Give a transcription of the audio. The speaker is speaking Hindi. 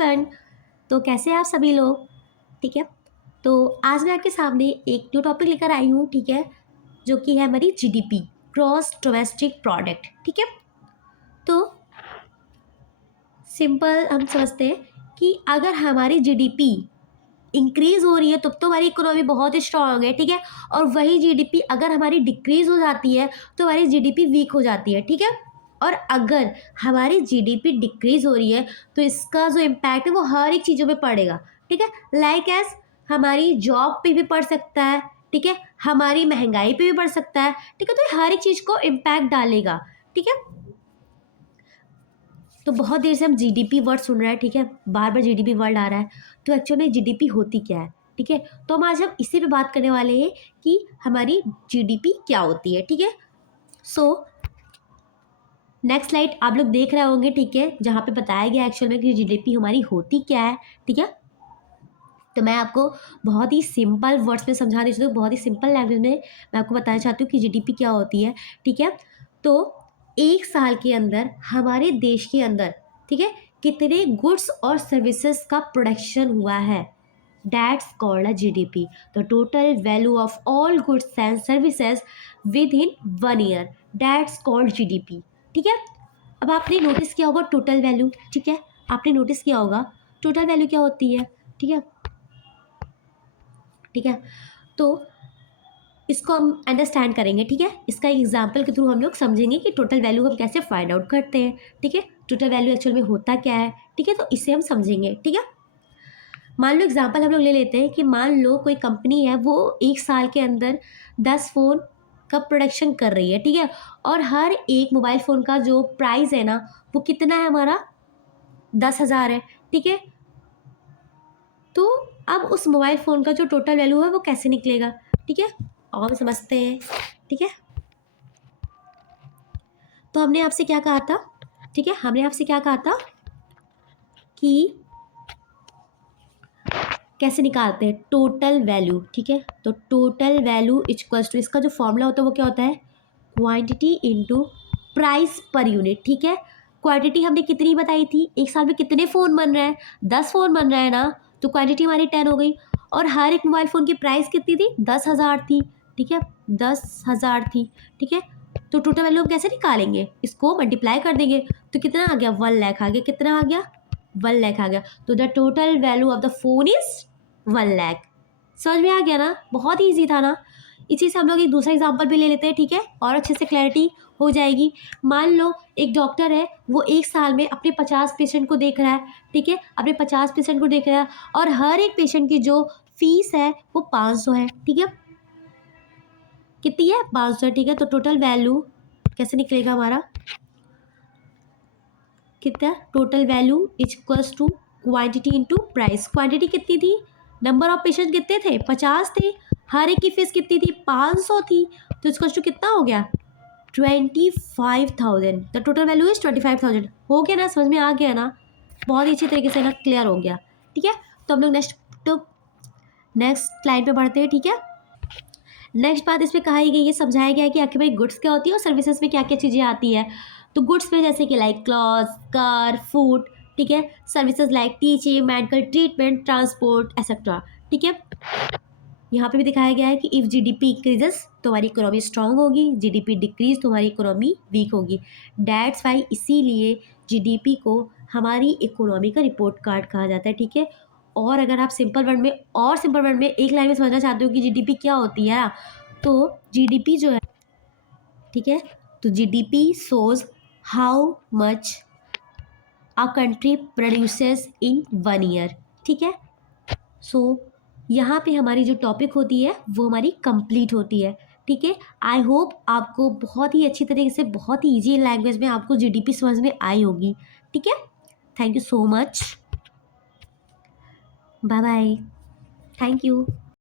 एवरीवन। तो कैसे हैं आप सभी लोग? ठीक है, तो आज मैं आपके सामने एक न्यू टॉपिक लेकर आई हूँ, ठीक है, जो कि है हमारी जीडीपी, ग्रॉस डोमेस्टिक प्रोडक्ट। ठीक है, तो सिंपल हम समझते हैं कि अगर हमारी जीडीपी इंक्रीज हो रही है तब तो हमारी इकोनॉमी बहुत ही स्ट्रांग है। ठीक है, और वही जीडीपी अगर हमारी डिक्रीज हो जाती है तो हमारी जीडीपी वीक हो जाती है। ठीक है, और अगर हमारी जीडीपी डिक्रीज हो रही है तो इसका जो इम्पैक्ट है वो हर एक चीज़ों पे पड़ेगा। ठीक है, लाइक एज हमारी जॉब पे भी पड़ सकता है, ठीक है, हमारी महंगाई पे भी पड़ सकता है। ठीक है, तो ये हर एक चीज़ को इम्पैक्ट डालेगा। ठीक है, तो बहुत देर से हम जीडीपी वर्ड सुन रहे हैं, ठीक है, बार बार जीडीपी वर्ड आ रहा है, तो एक्चुअली में जीडीपी होती क्या है? ठीक है, तो हम आज इसी पे बात करने वाले हैं कि हमारी जीडीपी क्या होती है। ठीक है, सो नेक्स्ट स्लाइड आप लोग देख रहे होंगे, ठीक है, जहाँ पे बताया गया एक्चुअल में कि जीडीपी हमारी होती क्या है। ठीक है, तो मैं आपको बहुत ही सिंपल वर्ड्स में समझा देती हूँ, बहुत ही सिंपल लैंग्वेज में मैं आपको बताना चाहती हूँ कि जीडीपी क्या होती है। ठीक है, तो एक साल के अंदर हमारे देश के अंदर, ठीक है, कितने गुड्स और सर्विसेज का प्रोडक्शन हुआ है, that's called a GDP, the total value of all goods and services with in 1 year, that's called GDP. ठीक है, अब आपने नोटिस किया होगा टोटल वैल्यू। ठीक है, आपने नोटिस किया होगा टोटल वैल्यू क्या होती है। ठीक है, ठीक है, तो इसको हम अंडरस्टैंड करेंगे। ठीक है, इसका एग्जाम्पल के थ्रू हम लोग समझेंगे कि टोटल वैल्यू हम कैसे फाइंड आउट करते हैं। ठीक है, टोटल वैल्यू एक्चुअल में होता क्या है। ठीक है, तो इसे हम समझेंगे। ठीक है, मान लो एग्जाम्पल हम लोग ले लेते हैं कि मान लो कोई कंपनी है, वो एक साल के अंदर 10 फ़ोन का प्रोडक्शन कर रही है। ठीक है, और हर एक मोबाइल फ़ोन का जो प्राइस है ना, वो कितना है हमारा 10,000 है। ठीक है, तो अब उस मोबाइल फ़ोन का जो टोटल वैल्यू है वो कैसे निकलेगा। ठीक है, और समझते हैं। ठीक है, तो हमने आपसे क्या कहा था, ठीक है, हमने आपसे क्या कहा था कि कैसे निकालते हैं टोटल वैल्यू। ठीक है, तो टोटल वैल्यू इक्वल्स टू, इसका जो फॉर्मूला होता है वो क्या होता है, quantity into price per unit. ठीक है, क्वांटिटी हमने कितनी बताई थी, एक साल में कितने फ़ोन बन रहे हैं, 10 फ़ोन बन रहे हैं ना, तो क्वांटिटी हमारी 10 हो गई। और हर एक मोबाइल फ़ोन की प्राइस कितनी थी, 10,000 थी। ठीक है, 10,000 थी। ठीक है, तो टोटल वैल्यू हम कैसे निकालेंगे, इसको मल्टीप्लाई कर देंगे तो कितना आ गया, 1 लाख आ गया। कितना आ गया, 1 लाख आ गया। तो the total value of the phone is 1 lakh. समझ में आ गया ना, बहुत ही ईजी था ना। इसी से हम लोग एक दूसरा एग्जांपल भी ले लेते हैं। ठीक है, और अच्छे से क्लैरिटी हो जाएगी। मान लो एक डॉक्टर है, वो एक साल में अपने 50 पेशेंट को देख रहा है। ठीक है, अपने 50 पेशेंट को देख रहा है और हर एक पेशेंट की जो फीस है वो 500 है। ठीक है, कितनी है, 500। ठीक है, तो टोटल वैल्यू कैसे निकलेगा हमारा, कितना, total value is equals to quantity into price. Quantity कितनी थी, नंबर ऑफ पेशेंट कितने थे, 50 थे, हर एक की फीस कितनी थी, 500 थी, तो इसका टू कितना हो गया, 25,000। The total value is 25,000। हो गया ना, समझ में आ गया ना, बहुत ही अच्छी तरीके से ना क्लियर हो गया। ठीक है, तो हम लोग नेक्स्ट लाइन पे बढ़ते हैं। ठीक है, नेक्स्ट बात इसमें कही गई, ये समझाया गया है कि आखिर भाई गुड्स क्या होती है और सर्विसेज में क्या क्या चीज़ें आती है। तो गुड्स में जैसे कि लाइक क्लॉथ्स, कार, फूड। ठीक है, services like teaching, medical treatment, transport etcetera. ठीक है, यहाँ पे भी दिखाया गया है कि इफ़ जीडीपी इंक्रीजेस तो हमारी इकोनॉमी स्ट्रांग होगी, जीडीपी डिक्रीज तो हमारी इकोनॉमी वीक होगी। डैट्स वाई इसीलिए जीडीपी को हमारी इकोनॉमी का रिपोर्ट कार्ड कहा जाता है। ठीक है, और अगर आप सिंपल वर्ड में एक लाइन में समझना चाहते हो कि जीडीपी क्या होती है, तो जीडीपी जो है, ठीक है, तो GDP shows how much a country produces in 1 year. ठीक है, सो यहाँ पे हमारी जो टॉपिक होती है वो हमारी कंप्लीट होती है। ठीक है, आई होप आपको बहुत ही अच्छी तरीके से, बहुत ही ईजी लैंग्वेज में आपको जीडीपी समझ में आई होगी। ठीक है, thank you so much, bye bye, thank you.